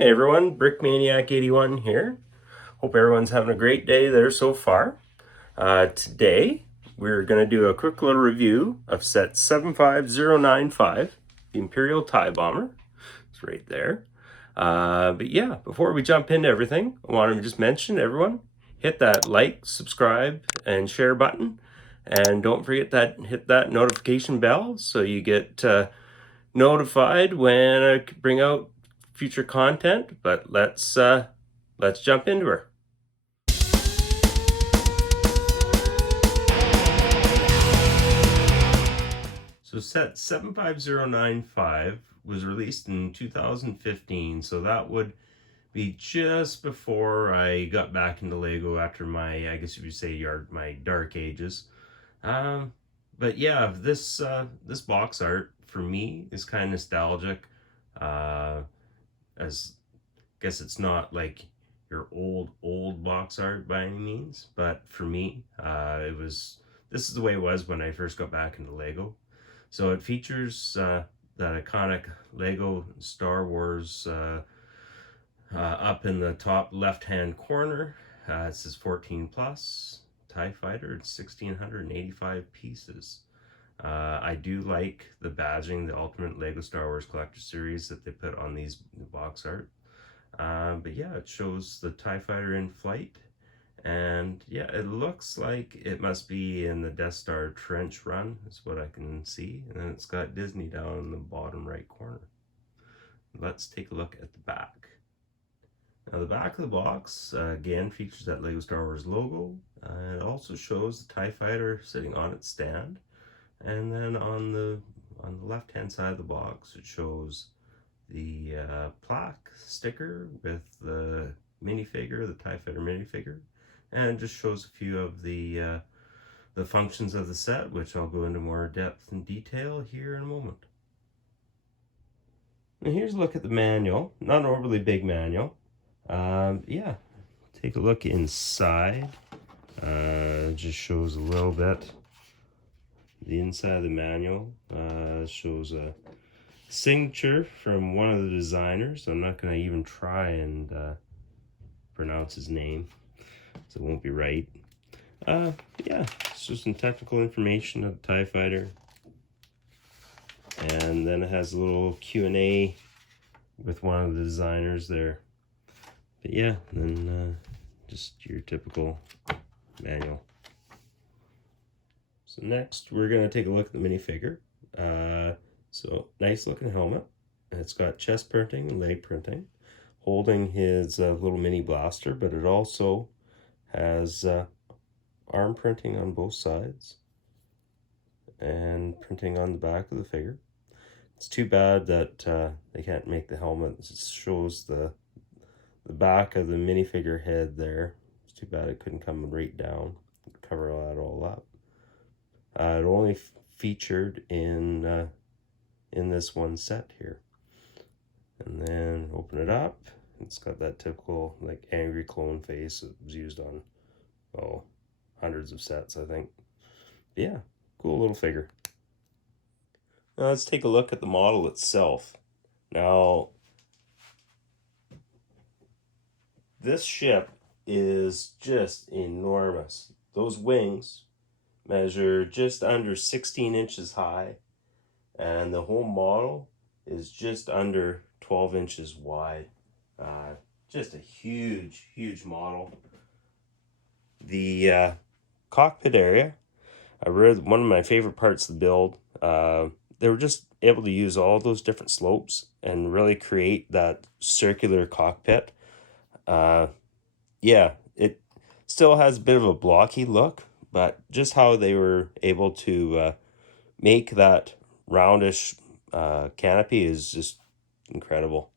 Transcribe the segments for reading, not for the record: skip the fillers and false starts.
Hey everyone, Brickmaniac81 here. Hope everyone's having a great day there so far. Today, we're going to do a quick little review of set 75095, the Imperial TIE Bomber. It's right there. But yeah, before we jump into everything, I want to just mention everyone, hit that like, subscribe, and share button. And don't forget that hit that notification bell so you get notified when I bring out future content. But let's jump into her. So set 75095 was released in 2015, so that would be just before I got back into Lego after my, I guess you would say, my dark ages. But yeah, this box art for me is kind of nostalgic. As I guess it's not like your old box art by any means, but for me, this is the way it was when I first got back into Lego. So it features that iconic Lego Star Wars up in the top left-hand corner. It says 14 plus tiefighter. It's 1,685 pieces. I do like the badging, the Ultimate Lego Star Wars Collector Series that they put on these box art. But yeah, it shows the TIE Fighter in flight. And yeah, it looks like it must be in the Death Star trench run, is what I can see. And then it's got Disney down in the bottom right corner. Let's take a look at the back. Now the back of the box, again, features that LEGO Star Wars logo. It also shows the TIE Fighter sitting on its stand. And then on the left-hand side of the box, it shows the plaque sticker with the minifigure, the TIE Fighter minifigure, and it just shows a few of the functions of the set, which I'll go into more depth and detail here in a moment. Now here's a look at the manual. Not an overly big manual. Yeah, take a look inside. It just shows a little bit. The inside of the manual shows a signature from one of the designers. I'm not going to even try and pronounce his name, so it won't be right. Yeah, it's just some technical information of the TIE Fighter. And then it has a little Q&A with one of the designers there. But yeah, then just your typical manual. So next, we're going to take a look at the minifigure. So nice looking helmet. It's got chest printing and leg printing, holding his little mini blaster, but it also has arm printing on both sides and printing on the back of the figure. It's too bad that they can't make the helmet. It shows the back of the minifigure head there. It's too bad it couldn't come right down, cover that all up. It only featured in this one set here. And then open it up. It's got that typical like angry clone face that was used on hundreds of sets, I think. But yeah, cool little figure. Now let's take a look at the model itself. Now this ship is just enormous. Those wings measure just under 16 inches high, and the whole model is just under 12 inches wide. Just a huge model. The cockpit area, one of my favorite parts of the build. They were just able to use all those different slopes and really create that circular cockpit. Yeah, it still has a bit of a blocky look, but just how they were able to make that roundish canopy is just incredible.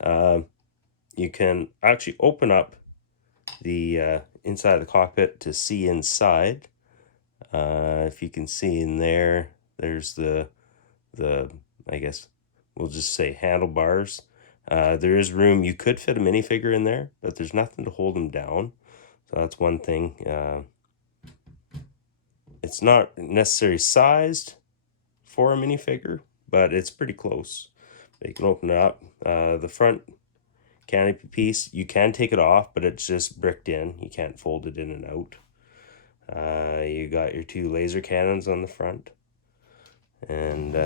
You can actually open up the inside of the cockpit to see inside. If you can see in there, there's the I guess we'll just say handlebars. There is room. You could fit a minifigure in there, but there's nothing to hold them down. So that's one thing. It's not necessarily sized for a minifigure, but it's pretty close. You can open it up. The front canopy piece. You can take it off, but it's just bricked in. You can't fold it in and out. You got your 2 laser cannons on the front, and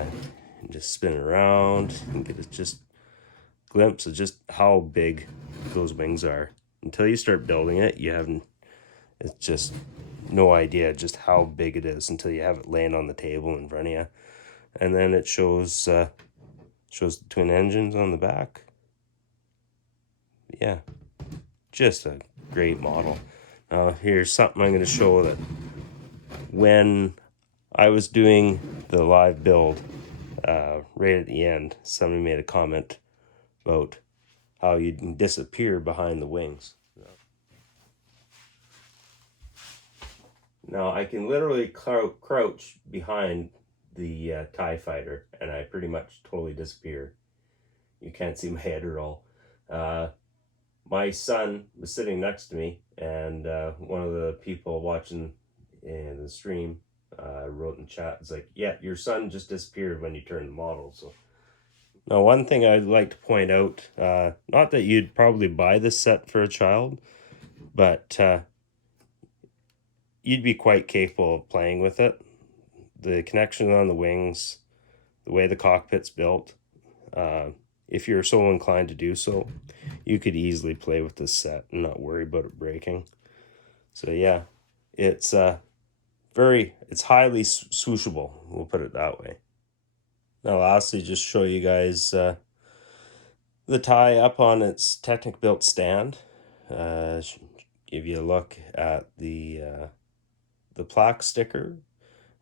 just spin it around and get just glimpse of just how big those wings are. Until you start building it, you haven't, it's just no idea just how big it is until you have it laying on the table in front of you. And then it shows the twin engines on the back. Yeah, just a great model. Now here's something I'm going to show that when I was doing the live build, right at the end, somebody made a comment about how you can disappear behind the wings. Now I can literally crouch behind the TIE fighter, and I pretty much totally disappear. You can't see my head at all. My son was sitting next to me, and one of the people watching in the stream wrote in chat, it's like, yeah, your son just disappeared when you turned the model. So now one thing I'd like to point out, not that you'd probably buy this set for a child, but you'd be quite capable of playing with it. The connection on the wings, the way the cockpit's built, if you're so inclined to do so, you could easily play with this set and not worry about it breaking. So yeah, it's it's highly swooshable, we'll put it that way. Now lastly, just show you guys the tie up on its Technic built stand. Give you a look at the plaque sticker.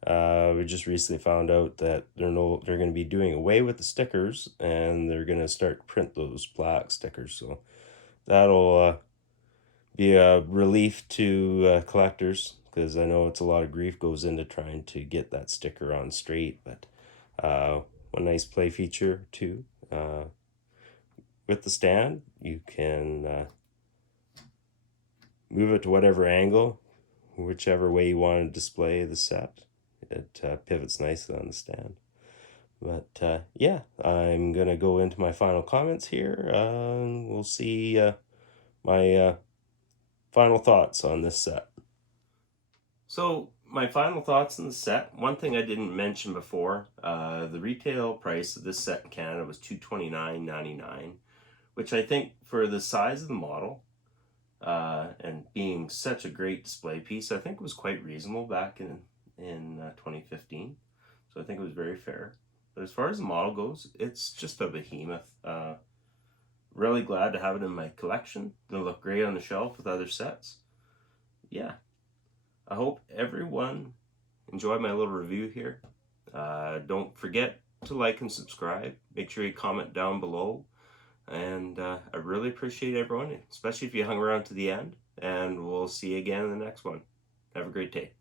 We just recently found out that they're going to be doing away with the stickers, and they're going to start print those plaque stickers. So that'll be a relief to collectors, because I know it's a lot of grief goes into trying to get that sticker on straight. But one nice play feature too, with the stand, you can move it to whatever angle, whichever way you want to display the set. It pivots nicely on the stand. But yeah, I'm gonna go into my final comments here. We'll see my final thoughts on this set. So my final thoughts on the set. One thing I didn't mention before, the retail price of this set in Canada was $229.99, which I think for the size of the model and being such a great display piece, I think was quite reasonable back in 2015. So I think it was very fair. But as far as the model goes, it's just a behemoth. Really glad to have it in my collection. Gonna look great on the shelf with other sets. Yeah, I hope everyone enjoyed my little review here. Don't forget to like and subscribe. Make sure you comment down below. And I really appreciate everyone, especially if you hung around to the end. And we'll see you again in the next one. Have a great day.